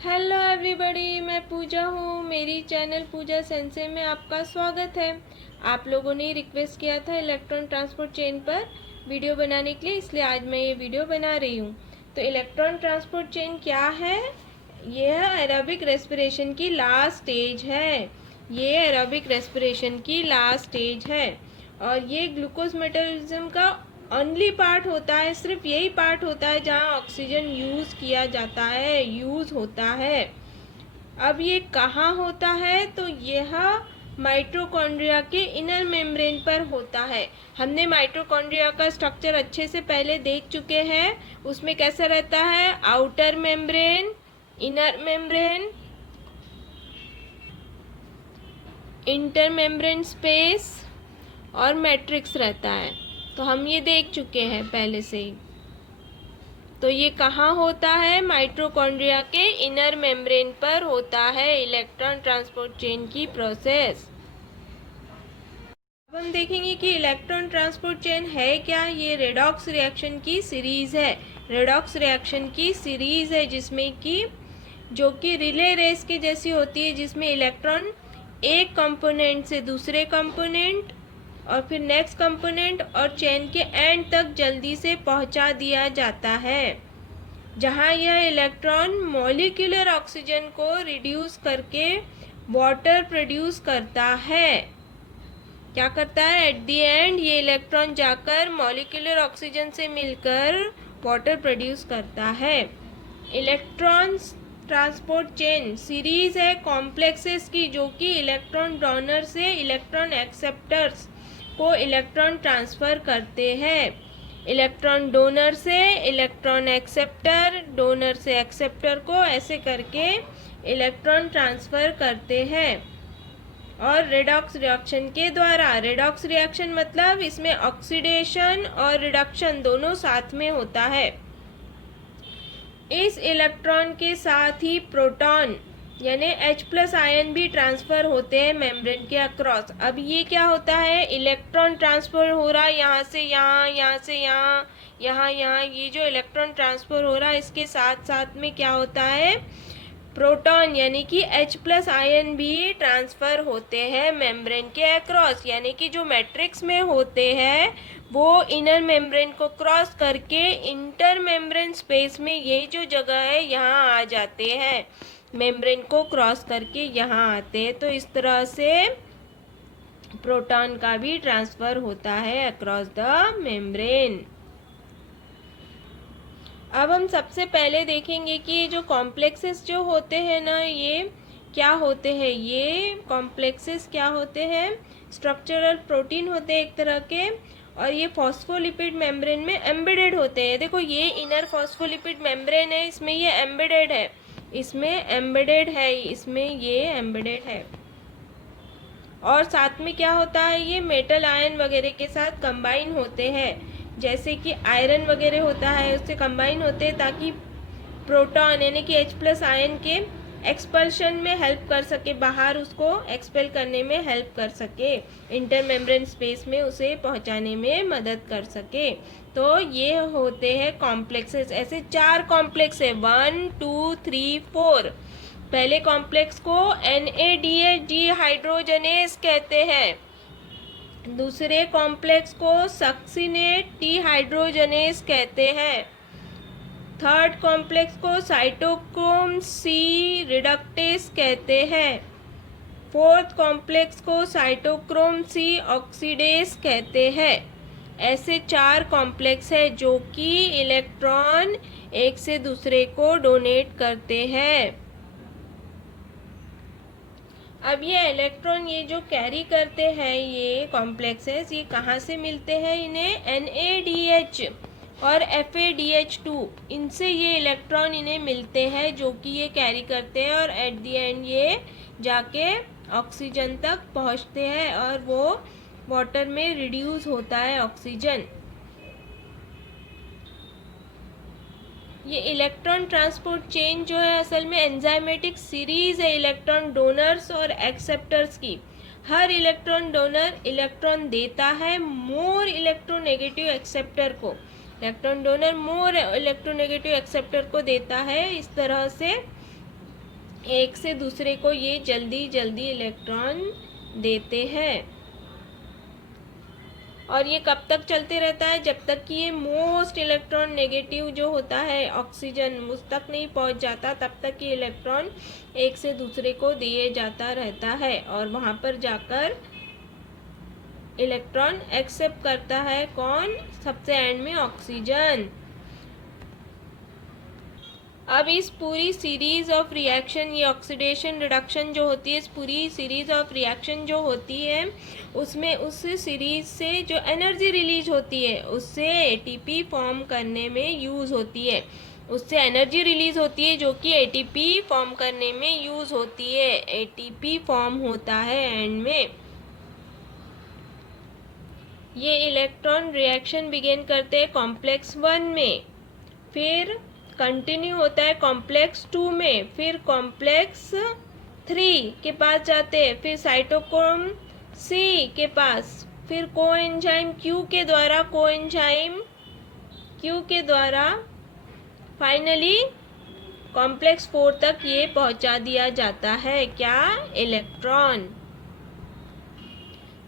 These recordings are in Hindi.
हेलो एवरीबॉडी, मैं पूजा हूँ। मेरी चैनल पूजा सेंसे में आपका स्वागत है। आप लोगों ने रिक्वेस्ट किया था इलेक्ट्रॉन ट्रांसपोर्ट चेन पर वीडियो बनाने के लिए, इसलिए आज मैं ये वीडियो बना रही हूँ। तो इलेक्ट्रॉन ट्रांसपोर्ट चेन क्या है? यह एरोबिक रेस्पिरेशन की लास्ट स्टेज है। ये एरोबिक रेस्पिरेशन की लास्ट स्टेज है और ये ग्लूकोज मेटाबॉलिज्म का ओनली पार्ट होता है। सिर्फ यही पार्ट होता है जहाँ ऑक्सीजन यूज़ किया जाता है, यूज़ होता है। अब ये कहाँ होता है? तो यह माइटोकॉन्ड्रिया के इनर मेम्ब्रेन पर होता है। हमने माइटोकॉन्ड्रिया का स्ट्रक्चर अच्छे से पहले देख चुके हैं। उसमें कैसा रहता है? Outer membrane, inner membrane, inter membrane space और मैट्रिक्स रहता है। तो हम ये देख चुके हैं पहले से ही। तो ये कहाँ होता है? माइटोकॉन्ड्रिया के इनर मेम्ब्रेन पर होता है इलेक्ट्रॉन ट्रांसपोर्ट चेन की प्रोसेस। अब हम देखेंगे कि इलेक्ट्रॉन ट्रांसपोर्ट चेन है क्या। ये रेडॉक्स रिएक्शन की सीरीज है। रेडॉक्स रिएक्शन की सीरीज है जिसमें कि जो कि रिले रेस की जैसी होती है, जिसमें इलेक्ट्रॉन एक कंपोनेंट से दूसरे कंपोनेंट और फिर नेक्स्ट कंपोनेंट और चेन के एंड तक जल्दी से पहुंचा दिया जाता है। जहां यह इलेक्ट्रॉन मॉलिक्यूलर ऑक्सीजन को रिड्यूस करके वाटर प्रोड्यूस करता है। क्या करता है? एट द एंड ये इलेक्ट्रॉन जाकर मॉलिक्यूलर ऑक्सीजन से मिलकर वाटर प्रोड्यूस करता है। इलेक्ट्रॉन ट्रांसपोर्ट चेन सीरीज है कॉम्प्लेक्सेस की, जो कि इलेक्ट्रॉन डोनर से इलेक्ट्रॉन एक्सेप्टर्स को इलेक्ट्रॉन ट्रांसफ़र करते हैं। इलेक्ट्रॉन डोनर से इलेक्ट्रॉन एक्सेप्टर, डोनर से एक्सेप्टर को ऐसे करके इलेक्ट्रॉन ट्रांसफ़र करते हैं। और रेडॉक्स रिएक्शन के द्वारा, रेडॉक्स रिएक्शन मतलब इसमें ऑक्सीडेशन और रिडक्शन दोनों साथ में होता है। इस इलेक्ट्रॉन के साथ ही प्रोटॉन यानी H+ आयन भी ट्रांसफ़र होते हैं मेम्ब्रेन के अक्रॉस। अब ये क्या होता है? इलेक्ट्रॉन ट्रांसफ़र हो रहा है यहाँ से यहाँ, यहाँ से यहाँ, यहाँ यहाँ। ये जो इलेक्ट्रॉन ट्रांसफ़र हो रहा है इसके साथ साथ में क्या होता है? प्रोटॉन यानी कि H+ आयन भी ट्रांसफ़र होते हैं मेम्ब्रेन के अक्रॉस। यानी कि जो मैट्रिक्स में होते हैं वो इनर मेम्ब्रेन को क्रॉस करके इंटर मेम्ब्रेन स्पेस में, ये जो जगह है यहाँ आ जाते हैं। मेम्ब्रेन को क्रॉस करके यहाँ आते हैं। तो इस तरह से प्रोटॉन का भी ट्रांसफ़र होता है अक्रॉस द मेम्ब्रेन। अब हम सबसे पहले देखेंगे कि ये जो कॉम्प्लेक्सेस जो होते हैं ना, ये क्या होते हैं। ये कॉम्प्लेक्सेस क्या होते हैं? स्ट्रक्चरल प्रोटीन होते हैं एक तरह के, और ये फॉस्फोलिपिड मेम्ब्रेन में एम्बेडेड होते हैं। देखो ये इनर फॉस्फोलिपिड मेम्ब्रेन है, इसमें ये एम्बेडेड है, इसमें एम्बेडेड है, इसमें ये एम्बेडेड है। और साथ में क्या होता है? ये मेटल आयन वगैरह के साथ कंबाइन होते हैं, जैसे कि आयरन वगैरह होता है उससे कंबाइन होते हैं, ताकि प्रोटॉन यानी कि H+ आयन के एक्सपल्शन में हेल्प कर सके, बाहर उसको एक्सपेल करने में हेल्प कर सके, इंटर मेम्ब्रेन स्पेस में उसे पहुंचाने में मदद कर सके। तो ये होते हैं कॉम्प्लेक्सेस। ऐसे 4 कॉम्प्लेक्स है, 1 2 3 4। पहले कॉम्प्लेक्स को NADH डिहाइड्रोजनेस कहते हैं। दूसरे कॉम्प्लेक्स को सक्सिनेट डिहाइड्रोजनेस कहते हैं। थर्ड कॉम्प्लेक्स को साइटोक्रोम C रिडक्टेस कहते हैं। फोर्थ कॉम्प्लेक्स को साइटोक्रोम C ऑक्सीडेस कहते हैं। ऐसे 4 कॉम्प्लेक्स है जो कि इलेक्ट्रॉन एक से दूसरे को डोनेट करते हैं। अब ये इलेक्ट्रॉन ये जो कैरी करते हैं ये कॉम्प्लेक्सेस, ये कहाँ से मिलते हैं इन्हें? NADH और FADH2, इनसे ये इलेक्ट्रॉन इन्हें मिलते हैं जो कि ये कैरी करते हैं, और एट द एंड ये जाके ऑक्सीजन तक पहुँचते हैं और वो वाटर में रिड्यूस होता है ऑक्सीजन। ये इलेक्ट्रॉन ट्रांसपोर्ट चेन जो है असल में एंजाइमेटिक सीरीज है इलेक्ट्रॉन डोनर्स और एक्सेप्टर्स की। हर इलेक्ट्रॉन डोनर इलेक्ट्रॉन देता है मोर इलेक्ट्रोनेगेटिव एक्सेप्टर को, electron donor more electronegative acceptor को देता है। इस तरह से एक से दूसरे को ये जल्दी जल्दी इलेक्ट्रॉन देते हैं। और ये कब तक चलते रहता है? जब तक कि ये मोस्ट इलेक्ट्रॉन नेगेटिव जो होता है ऑक्सीजन उस तक नहीं पहुंच जाता, तब तक ये इलेक्ट्रॉन एक से दूसरे को दिए जाता रहता है और वहां पर जाकर इलेक्ट्रॉन एक्सेप्ट करता है कौन? सबसे एंड में ऑक्सीजन। अब इस पूरी सीरीज ऑफ रिएक्शन, ये ऑक्सीडेशन रिडक्शन जो होती है, इस पूरी सीरीज ऑफ रिएक्शन जो होती है उसमें उस सीरीज से जो एनर्जी रिलीज होती है उससे एटीपी फॉर्म करने में यूज़ होती है। उससे एनर्जी रिलीज होती है जो कि एटीपी फॉर्म करने में यूज़ होती है। एटीपी फॉर्म होता है एंड में। ये इलेक्ट्रॉन रिएक्शन बिगिन करते हैं कॉम्प्लेक्स 1 में, फिर कंटिन्यू होता है कॉम्प्लेक्स 2 में, फिर कॉम्प्लेक्स 3 के पास जाते हैं, फिर साइटोक्रोम सी के पास, फिर कोएंजाइम क्यू के द्वारा, कोएंजाइम क्यू के द्वारा फाइनली कॉम्प्लेक्स 4 तक ये पहुंचा दिया जाता है। क्या? इलेक्ट्रॉन।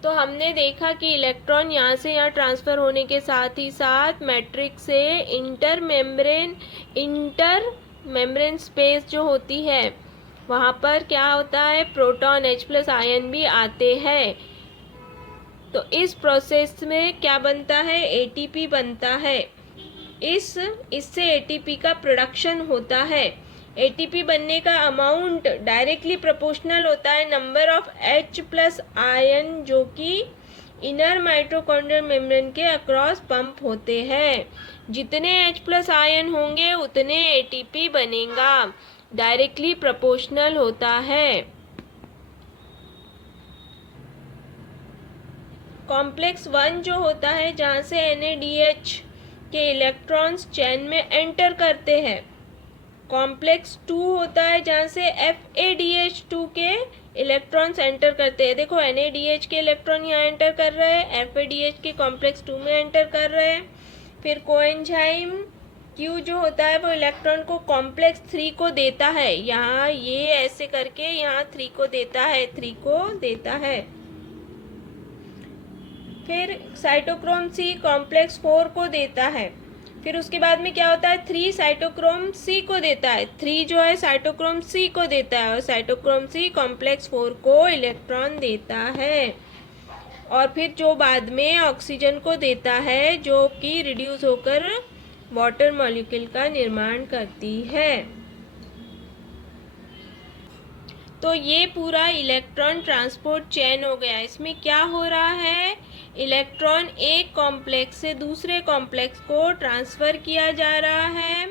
तो हमने देखा कि इलेक्ट्रॉन यहाँ से यहाँ ट्रांसफ़र होने के साथ ही साथ मैट्रिक्स से इंटर मेम्ब्रेन स्पेस जो होती है वहाँ पर क्या होता है? प्रोटॉन H+ आयन भी आते हैं। तो इस प्रोसेस में क्या बनता है? एटीपी बनता है। इससे एटीपी का प्रोडक्शन होता है। एटीपी बनने का अमाउंट डायरेक्टली प्रोपोर्शनल होता है नंबर ऑफ H+ आयन जो कि इनर माइटोकॉन्ड्रियल मेम्ब्रेन के अक्रॉस पंप होते हैं। जितने H+ आयन होंगे उतने एटीपी बनेगा, डायरेक्टली प्रोपोर्शनल होता है। कॉम्प्लेक्स 1 जो होता है जहाँ से NADH के इलेक्ट्रॉन्स चेन में एंटर करते हैं। कॉम्प्लेक्स 2 होता है जहाँ से FADH2 के इलेक्ट्रॉन्स एंटर करते हैं। देखो NADH के इलेक्ट्रॉन यहाँ एंटर कर रहे हैं, FADH के कॉम्प्लेक्स 2 में एंटर कर रहे हैं। फिर कोएंजाइम Q जो होता है वो इलेक्ट्रॉन को कॉम्प्लेक्स 3 को देता है। यहाँ ये ऐसे करके यहाँ 3 को देता है, 3 को देता है। फिर साइटोक्रोम C कॉम्प्लेक्स 4 को देता है। फिर उसके बाद में क्या होता है? 3 साइटोक्रोम C को देता है, 3 जो है साइटोक्रोम C को देता है और साइटोक्रोम C कॉम्प्लेक्स 4 को इलेक्ट्रॉन देता है। और फिर जो बाद में ऑक्सीजन को देता है जो कि रिड्यूस होकर वाटर मॉलिक्यूल का निर्माण करती है। तो ये पूरा इलेक्ट्रॉन ट्रांसपोर्ट चेन हो गया। इसमें क्या हो रहा है? इलेक्ट्रॉन एक कॉम्प्लेक्स से दूसरे कॉम्प्लेक्स को ट्रांसफ़र किया जा रहा है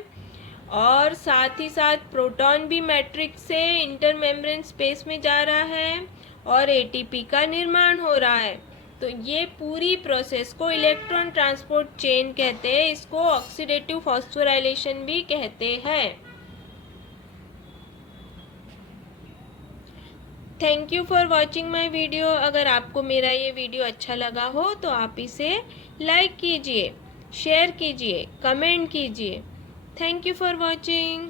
और साथ ही साथ प्रोटॉन भी मैट्रिक्स से इंटर मेम्ब्रेन स्पेस में जा रहा है और एटीपी का निर्माण हो रहा है। तो ये पूरी प्रोसेस को इलेक्ट्रॉन ट्रांसपोर्ट चेन कहते हैं। इसको ऑक्सीडेटिव फॉस्फोराइलेशन भी कहते हैं। Thank you for watching my video. अगर आपको मेरा ये वीडियो अच्छा लगा हो तो आप इसे लाइक कीजिए, शेयर कीजिए, कमेंट कीजिए। Thank you for watching.